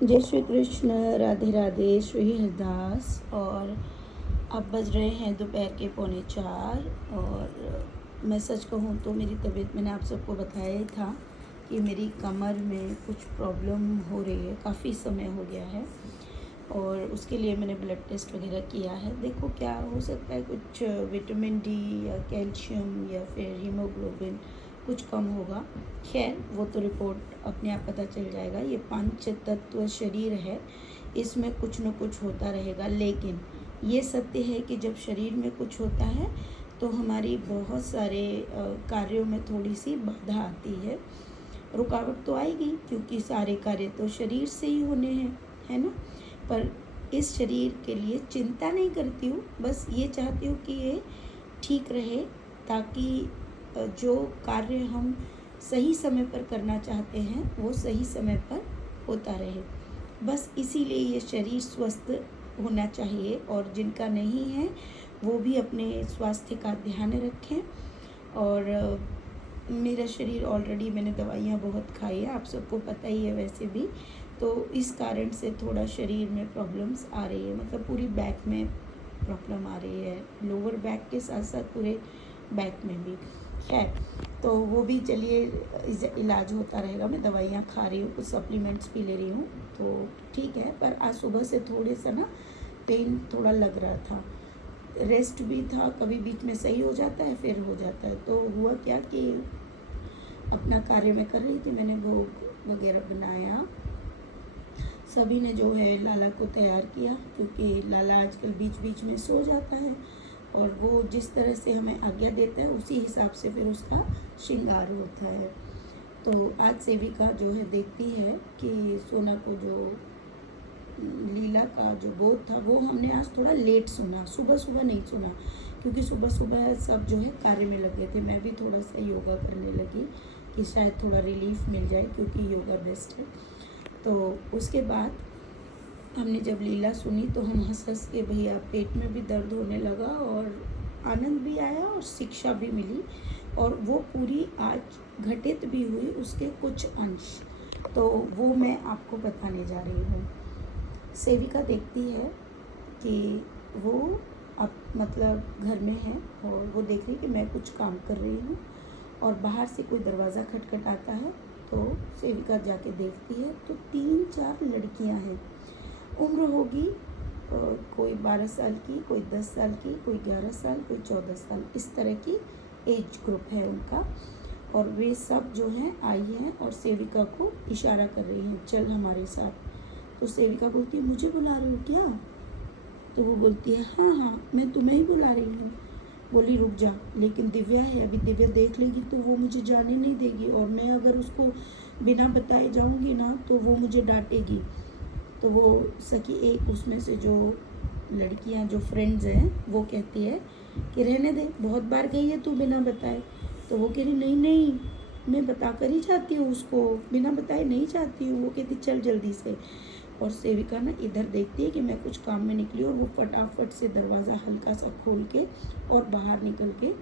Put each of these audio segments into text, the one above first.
जय श्री कृष्ण, राधे राधे, श्री हरदास। और अब बज रहे हैं दोपहर के 3:45। और मैं सच कहूँ तो मेरी तबीयत, मैंने आप सबको बताया ही था कि मेरी कमर में कुछ प्रॉब्लम हो रही है, काफ़ी समय हो गया है। और उसके लिए मैंने ब्लड टेस्ट वगैरह किया है। देखो क्या हो सकता है, कुछ विटामिन डी या कैल्शियम या फिर हीमोग्लोबिन कुछ कम होगा। खैर वो तो रिपोर्ट अपने आप पता चल जाएगा। ये 5 तत्व शरीर है, इसमें कुछ न कुछ होता रहेगा। लेकिन ये सत्य है कि जब शरीर में कुछ होता है तो हमारी बहुत सारे कार्यों में थोड़ी सी बाधा आती है। रुकावट तो आएगी क्योंकि सारे कार्य तो शरीर से ही होने हैं, है ना। पर इस शरीर के लिए चिंता नहीं करती हूँ, बस ये चाहती हूँ कि ये ठीक रहे, ताकि जो कार्य हम सही समय पर करना चाहते हैं वो सही समय पर होता रहे। बस इसीलिए ये शरीर स्वस्थ होना चाहिए। और जिनका नहीं है वो भी अपने स्वास्थ्य का ध्यान रखें। और मेरा शरीर ऑलरेडी, मैंने दवाइयाँ बहुत खाई है, आप सबको पता ही है वैसे भी। तो इस कारण से थोड़ा शरीर में प्रॉब्लम्स आ रही है, मतलब पूरी बैक में प्रॉब्लम आ रही है, लोअर बैक के साथ साथ पूरे बैक में भी। खैर तो वो भी चलिए इलाज होता रहेगा। मैं दवाइयाँ खा रही हूँ, कुछ सप्लीमेंट्स भी ले रही हूँ, तो ठीक है। पर आज सुबह से थोड़े सा ना पेन थोड़ा लग रहा था, रेस्ट भी था, कभी बीच में सही हो जाता है फिर हो जाता है। तो हुआ क्या कि अपना कार्य मैं कर रही थी, मैंने भोग वगैरह बनाया, सभी ने जो है लाला को तैयार किया, क्योंकि लाला आजकल बीच बीच में सो जाता है और वो जिस तरह से हमें आज्ञा देता है उसी हिसाब से फिर उसका श्रृंगार होता है। तो आज सेविका जो है देखती है कि सोना को जो लीला का जो बोध था वो हमने आज थोड़ा लेट सुना, सुबह सुबह नहीं सुना, क्योंकि सुबह सुबह सब जो है कार्य में लगे थे। मैं भी थोड़ा सा योगा करने लगी कि शायद थोड़ा रिलीफ मिल जाए, क्योंकि योगा बेस्ट है। तो उसके बाद हमने जब लीला सुनी तो हम हंस हंस के, भैया पेट में भी दर्द होने लगा और आनंद भी आया और शिक्षा भी मिली। और वो पूरी आज घटित भी हुई, उसके कुछ अंश, तो वो मैं आपको बताने जा रही हूँ। सेविका देखती है कि वो अब मतलब घर में है और वो देख रही कि मैं कुछ काम कर रही हूँ और बाहर से कोई दरवाज़ा खटखटाता है। तो सेविका जाके देखती है तो 3-4 लड़कियाँ हैं। उम्र होगी कोई 12 साल की, कोई 10 साल की, कोई 11 साल, कोई 14 साल, इस तरह की एज ग्रुप है उनका। और वे सब जो हैं आई हैं और सेविका को इशारा कर रही हैं, चल हमारे साथ। तो सेविका बोलती है, मुझे बुला रही हो क्या? तो वो बोलती है, हाँ हाँ मैं तुम्हें ही बुला रही हूँ। बोली, रुक जा, लेकिन दिव्या है, अभी दिव्या देख लेगी तो वो मुझे जाने नहीं देगी, और मैं अगर उसको बिना बताए जाऊँगी ना तो वो मुझे डांटेगी। तो वो सखी एक उसमें से जो लड़कियां जो फ्रेंड्स हैं वो कहती है कि रहने दे, बहुत बार गई है तू बिना बताए। तो वो कह रही, नहीं नहीं मैं बता कर ही जाती हूँ उसको, बिना बताए नहीं जाती हूँ। वो कहती, चल जल्दी से। और सेविका ना इधर देखती है कि मैं कुछ काम में निकली, और वो फटाफट से दरवाज़ा हल्का सा खोल के और बाहर निकल के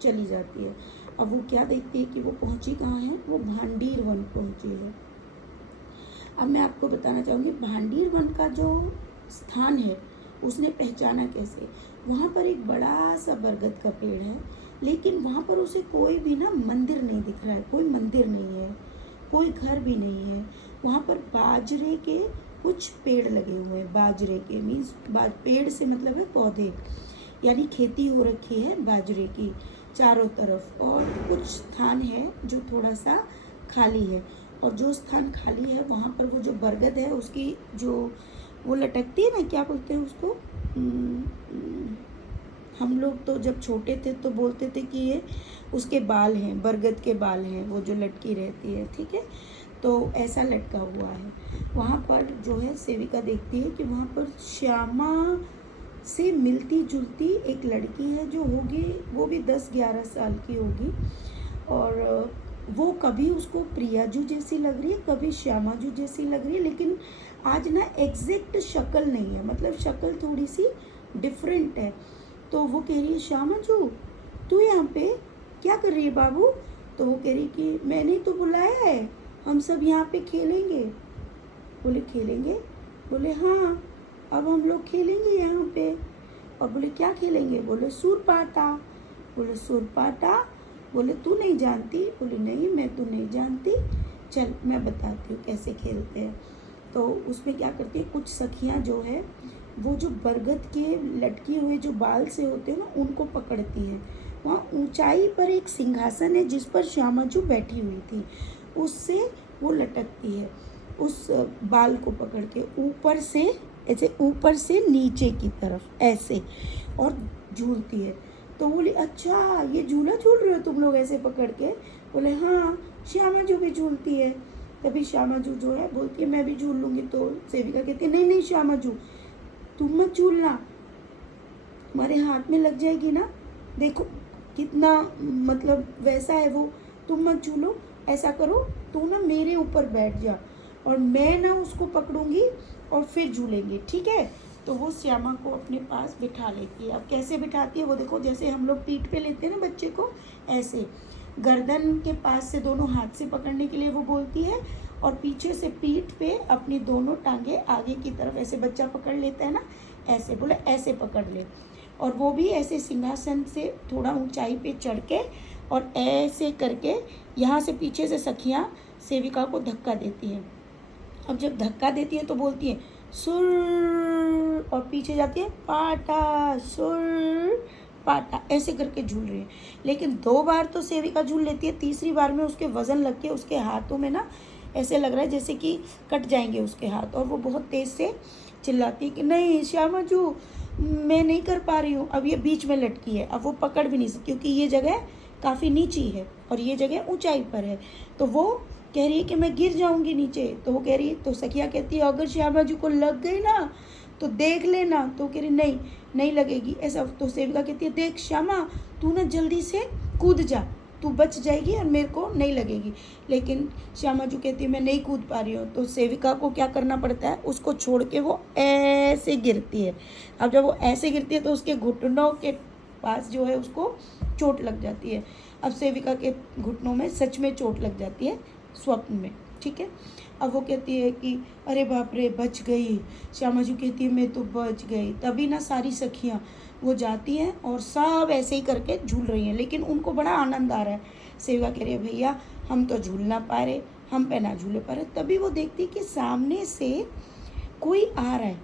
चली जाती है। अब वो क्या देखती है कि वो पहुँची कहाँ है, वो भांडीर वन पहुँची है। अब मैं आपको बताना चाहूँगी भांडीर वन का जो स्थान है उसने पहचाना कैसे। वहाँ पर एक बड़ा सा बरगद का पेड़ है, लेकिन वहाँ पर उसे कोई भी ना मंदिर नहीं दिख रहा है, कोई मंदिर नहीं है, कोई घर भी नहीं है। वहाँ पर बाजरे के कुछ पेड़ लगे हुए हैं, बाजरे के मीन्स पेड़ से मतलब है पौधे, यानी खेती हो रखी है बाजरे की चारों तरफ। और कुछ स्थान है जो थोड़ा सा खाली है, और जो स्थान खाली है वहाँ पर वो जो बरगद है उसकी जो वो लटकती है ना, क्या बोलते हैं उसको, हम लोग तो जब छोटे थे तो बोलते थे कि ये उसके बाल हैं, बरगद के बाल हैं, वो जो लटकी रहती है, ठीक है। तो ऐसा लटका हुआ है वहाँ पर। जो है सेविका देखती है कि वहाँ पर श्यामा से मिलती जुलती एक लड़की है, जो होगी वो भी 10-11 साल की होगी। और वो कभी उसको प्रियाजू जैसी लग रही है, कभी श्यामाजू जैसी लग रही है, लेकिन आज ना एग्जैक्ट शक्ल नहीं है, मतलब शक्ल थोड़ी सी डिफरेंट है। तो वो कह रही है, श्यामाजू तू यहाँ पे क्या कर रही है बाबू? तो वो कह रही कि मैंने तो बुलाया है, हम सब यहाँ पे खेलेंगे। बोले खेलेंगे? बोले हाँ, अब हम लोग खेलेंगे यहाँ पे। और बोले क्या खेलेंगे? बोले सुरपाटा। बोले सुरपाटा? बोले तू नहीं जानती? बोले नहीं, मैं तो नहीं जानती, चल मैं बताती हूँ कैसे खेलते हैं। तो उसमें क्या करती है, कुछ सखियाँ जो है वो जो बरगद के लटके हुए जो बाल से होते हैं ना, उनको पकड़ती हैं। वहाँ ऊंचाई पर एक सिंहासन है जिस पर श्यामाजू बैठी हुई थी, उससे वो लटकती है उस बाल को पकड़ के ऊपर से, ऐसे ऊपर से नीचे की तरफ ऐसे, और झूलती है। तो बोली अच्छा ये झूला झूल रहे हो तुम लोग ऐसे पकड़ के? बोले हाँ, श्यामाजू भी झूलती है। तभी श्यामाजू जो है बोलती है मैं भी झूल लूँगी। तो सेविका कहती है नहीं नहीं श्यामाजू, तुम मत झूलना, तुम्हारे हाथ में लग जाएगी ना, देखो कितना मतलब वैसा है वो, तुम मत झूलो, ऐसा करो तू ना मेरे ऊपर बैठ जा और मैं ना उसको पकड़ूंगी और फिर झूलेंगे, ठीक है? तो वो श्यामा को अपने पास बिठा लेती है। अब कैसे बिठाती है वो देखो, जैसे हम लोग पीठ पे लेते हैं ना बच्चे को, ऐसे गर्दन के पास से दोनों हाथ से पकड़ने के लिए वो बोलती है, और पीछे से पीठ पे अपनी दोनों टांगे आगे की तरफ ऐसे बच्चा पकड़ लेता है ना, ऐसे बोले ऐसे पकड़ ले। और वो भी ऐसे सिंहासन से थोड़ा ऊंचाई पे चढ़ के और ऐसे करके यहाँ से पीछे से सखियाँ सेविका को धक्का देती हैं। अब जब धक्का देती है तो बोलती है सुर, और पीछे जाती है पाटा, सुर पाटा, ऐसे करके झूल रही है। लेकिन 2 बार तो सेविका झूल लेती है, तीसरी बार में उसके वजन लग के उसके हाथों में ना ऐसे लग रहा है जैसे कि कट जाएंगे उसके हाथ, और वो बहुत तेज़ से चिल्लाती है कि नहीं श्यामाजू मैं नहीं कर पा रही हूँ। अब ये बीच में लटकी है, अब वो पकड़ भी नहीं सकती क्योंकि ये जगह काफ़ी नीची है और ये जगह ऊंचाई पर है। तो वो कह रही है कि मैं गिर जाऊंगी नीचे। तो वो कह रही है, तो सखिया कहती है अगर श्यामाजू को लग गई ना तो देख लेना। तो कह रही नहीं नहीं लगेगी ऐसा। तो सेविका कहती है देख श्यामा, तू ना जल्दी से कूद जा, तू बच जाएगी और मेरे को नहीं लगेगी। लेकिन श्यामाजू कहती है मैं नहीं कूद पा रही हूँ। तो सेविका को क्या करना पड़ता है, उसको छोड़ के वो ऐसे गिरती है। अब जब वो ऐसे गिरती है तो उसके घुटनों के पास जो है उसको चोट लग जाती है। अब सेविका के घुटनों में सच में चोट लग जाती है स्वप्न में, ठीक है। अब वो कहती है कि अरे बाप रे बच गई। श्यामाजू कहती है मैं तो बच गई। तभी ना सारी सखियाँ वो जाती हैं और सब ऐसे ही करके झूल रही हैं, लेकिन उनको बड़ा आनंद आ रहा है। सेविका कह रही है भैया हम तो झूल ना पा रहे, हम पे ना झूले पा रहे। तभी वो देखती कि सामने से कोई आ रहा है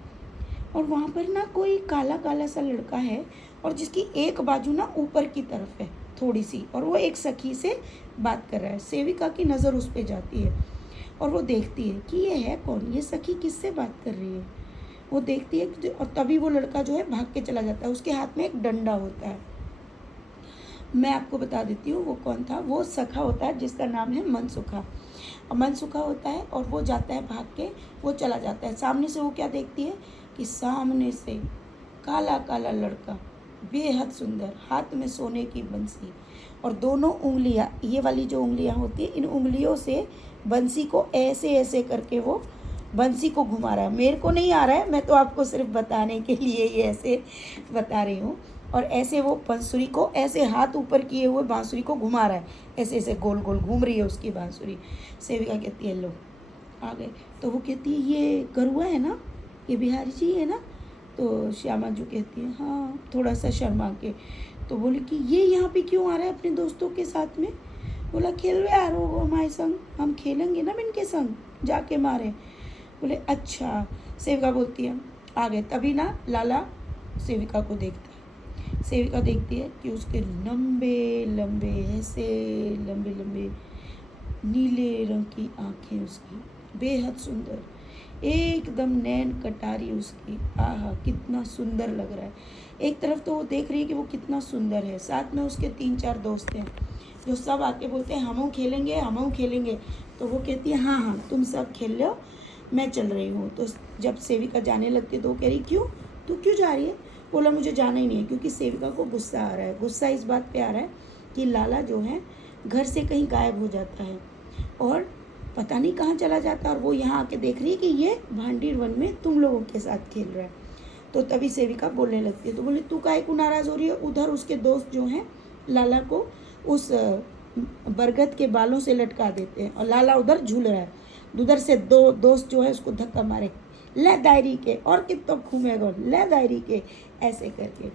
और वहाँ पर ना कोई काला काला सा लड़का है और जिसकी एक बाजू ना ऊपर की तरफ है थोड़ी सी, और वो एक सखी से बात कर रहा है। सेविका की नज़र उस पर जाती है और वो देखती है कि ये है कौन, ये सखी किससे बात कर रही है। वो देखती है और तभी वो लड़का जो है भाग के चला जाता है। उसके हाथ में एक डंडा होता है। मैं आपको बता देती हूँ वो कौन था। वो सखा होता है जिसका नाम है मनसुखा। मनसुखा होता है और वो जाता है भाग के, वो चला जाता है। सामने से वो क्या देखती है कि सामने से काला काला लड़का बेहद सुंदर, हाथ में सोने की बंसी और दोनों उंगलियां, ये वाली जो उंगलियां होती है इन उंगलियों से बंसी को ऐसे ऐसे करके वो बंसी को घुमा रहा है। मेरे को नहीं आ रहा है, मैं तो आपको सिर्फ बताने के लिए ये ऐसे बता रही हूँ। और ऐसे वो बांसुरी को ऐसे हाथ ऊपर किए हुए बांसुरी को घुमा रहा है, ऐसे ऐसे गोल गोल घूम रही है उसकी बांसुरी। सेविका कहती है लो आ गए। तो वो कहती है ये गरुआ है ना, ये बिहारी जी है ना। तो श्यामाजू कहती है हाँ, थोड़ा सा शर्मा के। तो बोली कि ये यहाँ पे क्यों आ रहा है अपने दोस्तों के साथ में। बोला खेलवे आ रहे हो हमारे संग, हम खेलेंगे ना इनके संग जाके मारे। बोले अच्छा। सेविका बोलती है आ गए। तभी ना लाला सेविका को देखता है। सेविका देखती है कि उसके लंबे लंबे ऐसे लंबे लंबे नीले रंग की आँखें, उसकी बेहद सुंदर, एकदम नैन कटारी उसकी, आहा कितना सुंदर लग रहा है। एक तरफ तो वो देख रही है कि वो कितना सुंदर है, साथ में उसके 3-4 दोस्त हैं जो सब आके बोलते हैं हमहू खेलेंगे हमहू खेलेंगे। तो वो कहती है हाँ हाँ तुम सब खेल लो, मैं चल रही हूँ। तो जब सेविका जाने लगती है तो वो कह रही क्यों, तू क्यों जा रही है। बोला मुझे जाना ही नहीं है, क्योंकि सेविका को गुस्सा आ रहा है। गुस्सा इस बात पे आ रहा है कि लाला जो है घर से कहीं गायब हो जाता है और पता नहीं कहाँ चला जाता है, और वो यहाँ आके देख रही है कि ये भांडीर वन में तुम लोगों के साथ खेल रहा है। तो तभी सेविका बोलने लगती है। तो बोले तू काहे को नाराज़ हो रही है। उधर उसके दोस्त जो हैं लाला को उस बरगद के बालों से लटका देते हैं और लाला उधर झूल रहा है। उधर से दो दोस्त जो है उसको धक्का मारे, ले डायरी के, और कितना घूमेगा, ले डायरी के, ऐसे करके।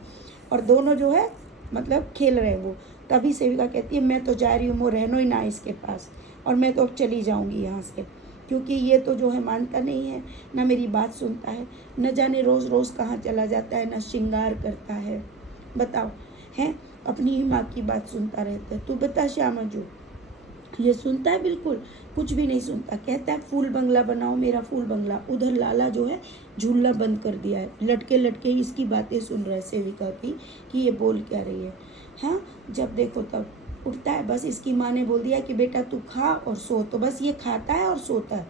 और दोनों जो है मतलब खेल रहे हैं वो। तभी सेविका कहती है मैं तो जा रही हूँ, वो रहनो ही ना इसके पास, और मैं तो अब चली जाऊँगी यहाँ से, क्योंकि ये तो जो है मानता नहीं है, ना मेरी बात सुनता है, न जाने रोज़ रोज़ कहाँ चला जाता है, ना श्रृंगार करता है। बताओ, हैं अपनी ही माँ की बात सुनता रहता है। तू बता श्यामा जो ये सुनता है? बिल्कुल कुछ भी नहीं सुनता। कहता है फूल बंगला बनाओ, मेरा फूल बंगला। उधर लाला जो है झूला बंद कर दिया है, लटके लटके इसकी बातें सुन रहे सेविका की कि ये बोल क्या रही है। हाँ, जब देखो तब उठता है। बस इसकी माँ ने बोल दिया कि बेटा तू खा और सो, तो बस ये खाता है और सोता है।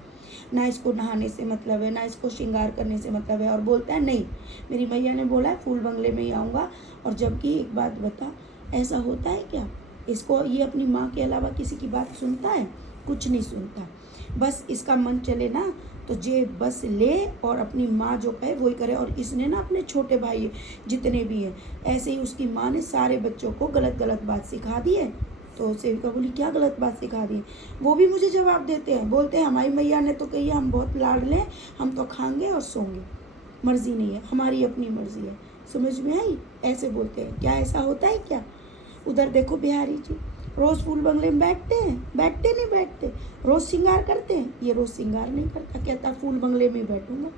ना इसको नहाने से मतलब है, ना इसको श्रृंगार करने से मतलब है, और बोलता है नहीं मेरी मैया ने बोला है फूल बंगले में ही आऊँगा। और जबकि एक बात बता, ऐसा होता है क्या? इसको ये अपनी माँ के अलावा किसी की बात सुनता है? कुछ नहीं सुनता। बस इसका मन चले ना तो जे बस ले और अपनी माँ जो कहे वही करे। और इसने ना अपने छोटे भाई जितने भी हैं, ऐसे ही उसकी माँ ने सारे बच्चों को गलत गलत बात सिखा दी है। तो सेविका बोली क्या गलत बात सिखा दी? वो भी मुझे जवाब देते हैं, बोलते हैं हमारी मैया ने तो कही है हम बहुत लाड लें, हम तो खाएंगे और सोंगे, मर्जी नहीं है हमारी, अपनी मर्जी है। समझ में आई? ऐसे बोलते हैं। क्या ऐसा होता है क्या? उधर देखो बिहारी जी रोज़ फूल बंगले में बैठते हैं? बैठते नहीं बैठते। रोज़ श्रृंगार करते हैं? ये रोज़ श्रृंगार नहीं करता, कहता फूल बंगले में बैठूंगा।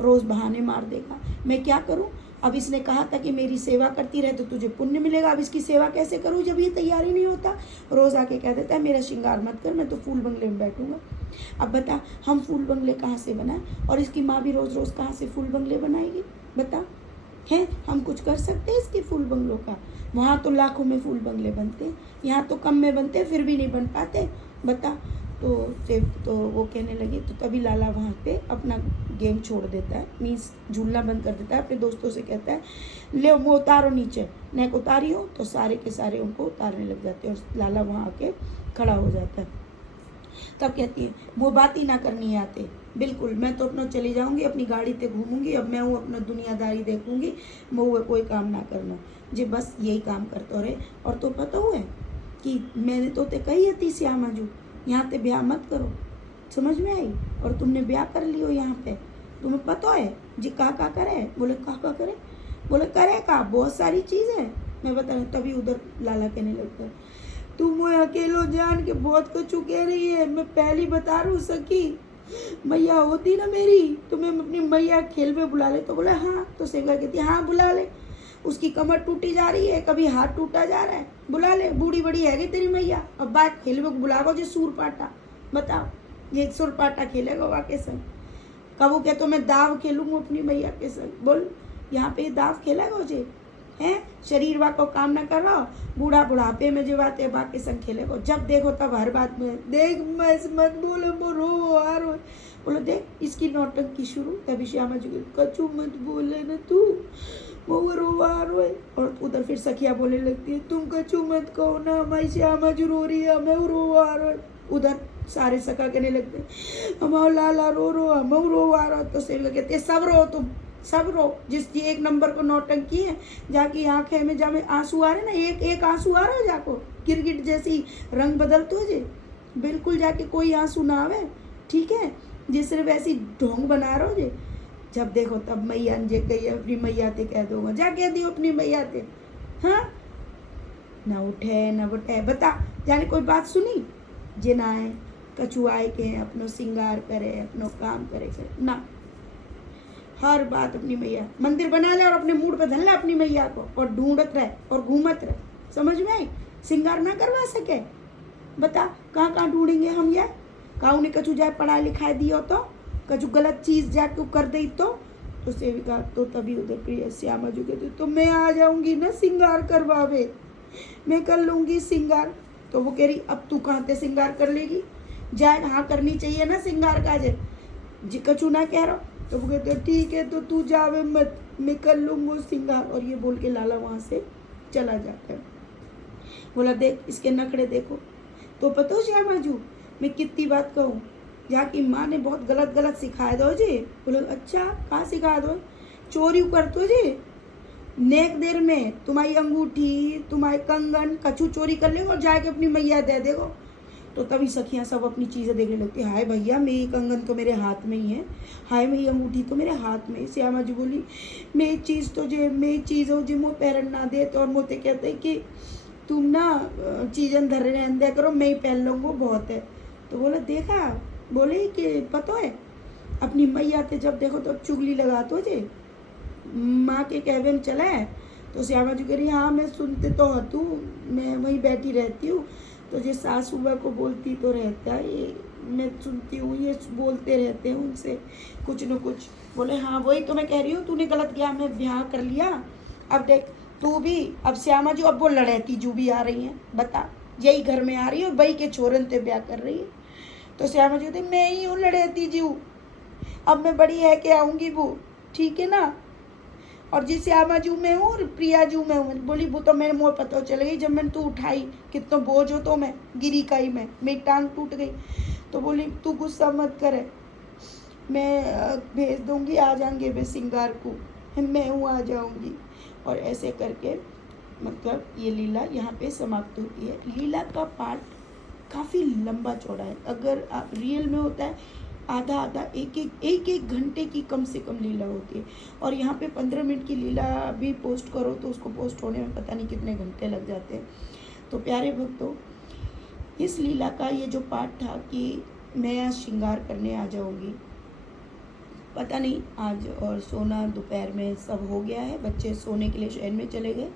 रोज़ बहाने मार देगा। मैं क्या करूं? अब इसने कहा था कि मेरी सेवा करती रहे तो तुझे पुण्य मिलेगा। अब इसकी सेवा कैसे करूं जब ये तैयारी नहीं होता? रोज़ आके कह देता है मेरा श्रृंगार मत कर, मैं तो फूल बंगले में बैठूंगा। अब बता हम फूल बंगले कहाँ से बनाएं? और इसकी माँ भी रोज़ रोज़ कहाँ से फूल बंगले बनाएगी? बता, हैं हम कुछ कर सकते हैं इसके फूल बंगलों का? वहाँ तो लाखों में फूल बंगले बनते हैं, यहाँ तो कम में बनते हैं, फिर भी नहीं बन पाते। बता। तो वो कहने लगी। तो तभी लाला वहाँ पे अपना गेम छोड़ देता है, मीन्स झूलना बंद कर देता है। अपने दोस्तों से कहता है ले वो उतारो नीचे, नेक उतारी हो, तो सारे के सारे उनको उतारने लग जाते हैं। और लाला वहाँ आके खड़ा हो जाता है। तब कहती है वो बात ही ना करनी आते, बिल्कुल मैं तो अपना चली जाऊंगी, अपनी गाड़ी पे घूमूंगी, अब मैं हूँ अपना दुनियादारी देखूंगी, मैं कोई काम ना करना जी, बस यही काम करते रहे। और तो पता हुआ है कि मैंने तो ते कही थी श्यामा जू यहाँ पे ब्याह मत करो, समझ में आई? और तुमने ब्याह कर लियो यहाँ पे, तुम्हें पता है जी का करे? बोले का करे? बोले करे का बहुत सारी चीज़ है, मैं बता रही। तभी उधर लाला कहने लगता है तुम वो अकेलो जान के बहुत कुछ कह रही है, मैं पहली बता रहा हूँ सखी, मैया होती ना मेरी तो मैं अपनी मैया खेल में बुला ले। तो बोला हाँ। तो सेविका कहती है हाँ बुला ले, उसकी कमर टूटी जा रही है, कभी हाथ टूटा जा रहा है, बुला ले, बूढ़ी बड़ी है गई तेरी मैया, अब बात खेल में बुलाओ जो सूर पाटा। बताओ ये सुर पाटा खेलेगा वाके संग? कबू के तो मैं दाव खेलूंगा अपनी मैया के संग, बोल यहाँ पे दाव खेलेगा जे हैं? शरीर वा को काम ना कर रहा, बूढ़ा बुढ़ापे में जो बात है बा के संग खेलेगा। जब देखो तब हर बात में देख मत बोले रो आ रो, बोलो देख इसकी नौटंकी शुरू। तभी श्यामा जी कचू मत बोले ना तू, वो रो आ रो है। और उधर फिर सखिया बोलने लगती है तुम कचू मत कहो ना, हमारी श्यामा जी रो रही है, मैं रो आ रो है। उधर सारे सखा कहने लगते हमारा लाला रो हम रो आ रहा। तो सेविका कहते हैं सब रो तुम, सब रो, जिस एक नंबर को नौटंकी है, जाके आंखें में जा में आंसू आ रहे ना, एक एक आंसू आ रहा है जाको गिरगिट जैसी रंग बदल तो जे, बिल्कुल जाके कोई आंसू ना आवे, ठीक है? जिस सिर्फ ऐसी ढोंग बना रहे हो जे। जब देखो तब मैया जे कही अपनी मैया ते कह दूंगा, जा कह दियो अपनी मैया ते। हाँ ना उठे ना उठे, बता जाने कोई बात सुनी जे ना आए, कछुआए के अपनो श्रृंगार करे, अपनो काम करे ना, हर बात अपनी मैया। मंदिर बना ले और अपने मूड पे धन ले अपनी मैया को, और ढूंढत रहे और घूमत रहे, समझ में आई? श्रृंगार ना करवा सके? बता कहाँ कहाँ ढूंढेंगे हम? ये कहाँ उन्हें कछु जाए पढ़ाई लिखाई दियो तो कछु गलत चीज़ जाके कर दी तो सेविका तो तभी उधर प्रिय श्यामा जी कहते तो मैं आ जाऊंगी ना श्रृंगार करवावे, मैं कर लूँगी श्रृंगार। तो वो कह रही अब तू कहाँ से श्रृंगार कर लेगी? जाए हाँ करनी चाहिए ना श्रृंगार का जे जी, कछु ना कह रहा। तो वो कहते ठीक है तो तू जावे मत, मैं कर लूँगा श्रृंगार। और ये बोल के लाला वहाँ से चला जाता है। बोला देख इसके नखड़े देखो। तो पता हो श्यामा जू मैं कितनी बात कहूँ, यहाँ की माँ ने बहुत गलत गलत सिखाया दो जी। बोले अच्छा कहाँ सिखा दो? चोरी कर तो जी, नेक देर में तुम्हारी अंगूठी तुम्हारे कंगन कछु चोरी कर लेगा और जाके अपनी मैया दे देगो। तो तभी सखियाँ सब अपनी चीज़ें देखने लगती, हाय भैया मेरी कंगन तो मेरे हाथ में ही है, हाय मेरी अंगूठी तो मेरे हाथ में। श्यामा जी बोली मेरी चीज़ तो जे मेरी चीज़ हो जो मुँह पैरन ना दे, तो और मोते कहते कि तुम ना चीज़न धर रहने दिया करो, मैं ही पहन लूँगा बहुत है। तो बोला देखा, बोले कि पता है अपनी मैया थे जब देखो तो चुगली लगा तो जे माँ के कहवे में चला है। तो श्यामा जी कह रही हाँ मैं सुनते तो हूँ, मैं वहीं बैठी रहती हूँ, तो ये सास हुआ को बोलती तो रहता है, ये मैं सुनती हूँ, ये बोलते रहते हैं उनसे कुछ न कुछ। बोले हाँ वही तो मैं कह रही हूँ, तूने गलत किया, मैं ब्याह कर लिया, अब देख तू भी। अब श्यामा जी अब वो लड़ैती जू भी आ रही हैं, बता यही घर में आ रही है और बई के छोरन ते ब्याह कर रही है। तो श्यामा जी कहते मैं ही हूँ लड़ैती जू, अब मैं बड़ी है के आऊँगी वो, ठीक है ना। और जिस श्यामा जू में हूँ और प्रिया जू में हूँ। बोली वो तो मेरे मुँह पता चल गई जब मैंने तू उठाई, कितना बोझ हो तो मैं गिरी काई में, मेरी टांग टूट गई। तो बोली तू गुस्सा मत करे, मैं भेज दूँगी, आ जाएंगे वे सिंगार को, मैं हूँ आ जाऊँगी। और ऐसे करके मतलब ये लीला यहाँ पे समाप्त होती है। लीला का पार्ट काफ़ी लंबा चौड़ा है, अगर आप रियल में होता है आधा आधा एक घंटे की कम से कम लीला होती है। और यहाँ पे 15 मिनट की लीला भी पोस्ट करो तो उसको पोस्ट होने में पता नहीं कितने घंटे लग जाते हैं। तो प्यारे भक्तों, इस लीला का ये जो पार्ट था कि मैं आज श्रृंगार करने आ जाऊँगी, पता नहीं आज, और सोना दोपहर में सब हो गया है, बच्चे सोने के लिए शयन में चले गए।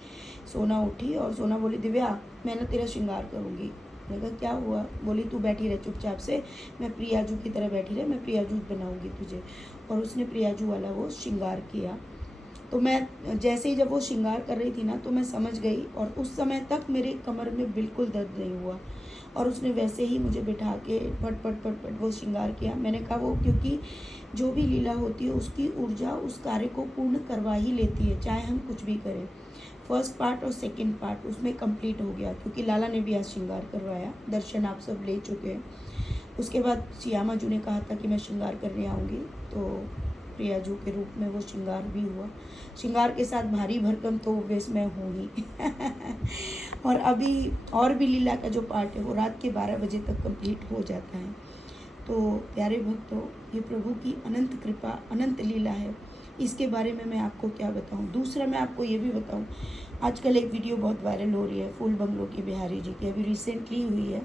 सोना उठी और सोना बोली दिव्या मैं ना तेरा श्रृंगार करूँगी। मैंने कहा क्या हुआ? बोली तू बैठी रह चुपचाप से, मैं प्रियाजू की तरह बैठी रहे, मैं प्रियाजू बनाऊँगी तुझे। और उसने प्रियाजू वाला वो श्रृंगार किया। तो मैं जैसे ही जब वो श्रृंगार कर रही थी ना तो मैं समझ गई, और उस समय तक मेरे कमर में बिल्कुल दर्द नहीं हुआ। और उसने वैसे ही मुझे बिठा के पट पट पट पट वो श्रृंगार किया। मैंने कहा वो क्योंकि जो भी लीला होती है उसकी ऊर्जा उस कार्य को पूर्ण करवा ही लेती है, चाहे हम कुछ भी करें। फर्स्ट पार्ट और सेकंड पार्ट उसमें कंप्लीट हो गया, क्योंकि लाला ने भी आज श्रृंगार करवाया, दर्शन आप सब ले चुके हैं। उसके बाद श्यामा जू ने कहा था कि मैं श्रृंगार करने आऊँगी, तो प्रियाजू के रूप में वो श्रृंगार भी हुआ। श्रृंगार के साथ भारी भरकम तो वेश मैं हूँ ही और अभी और भी लीला का जो पार्ट है वो रात के 12 बजे तक कंप्लीट हो जाता है। तो प्यारे भक्तों, ये प्रभु की अनंत कृपा, अनंत लीला है, इसके बारे में मैं आपको क्या बताऊं। दूसरा मैं आपको ये भी बताऊं, आजकल एक वीडियो बहुत वायरल हो रही है फूल बंगलों की बिहारी जी की, अभी रिसेंटली हुई है,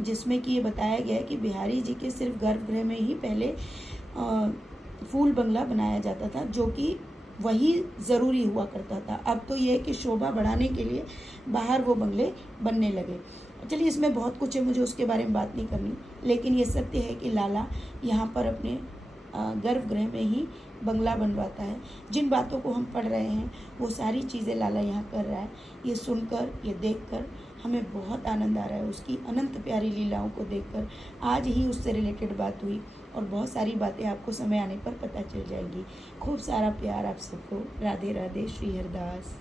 जिसमें कि ये बताया गया है कि बिहारी जी के सिर्फ गर्भगृह में ही पहले फूल बंगला बनाया जाता था, जो कि वही ज़रूरी हुआ करता था। अब तो ये है कि शोभा बढ़ाने के लिए बाहर वो बंगले बनने लगे। चलिए इसमें बहुत कुछ है, मुझे उसके बारे में बात नहीं करनी, लेकिन ये सत्य है कि लाला यहाँ पर अपने गर्भगृह में ही बंगला बनवाता है। जिन बातों को हम पढ़ रहे हैं वो सारी चीज़ें लाला यहाँ कर रहा है। ये सुनकर, ये देखकर हमें बहुत आनंद आ रहा है, उसकी अनंत प्यारी लीलाओं को देखकर। आज ही उससे रिलेटेड बात हुई और बहुत सारी बातें आपको समय आने पर पता चल जाएंगी। खूब सारा प्यार आप सबको। राधे राधे। श्री हरदास।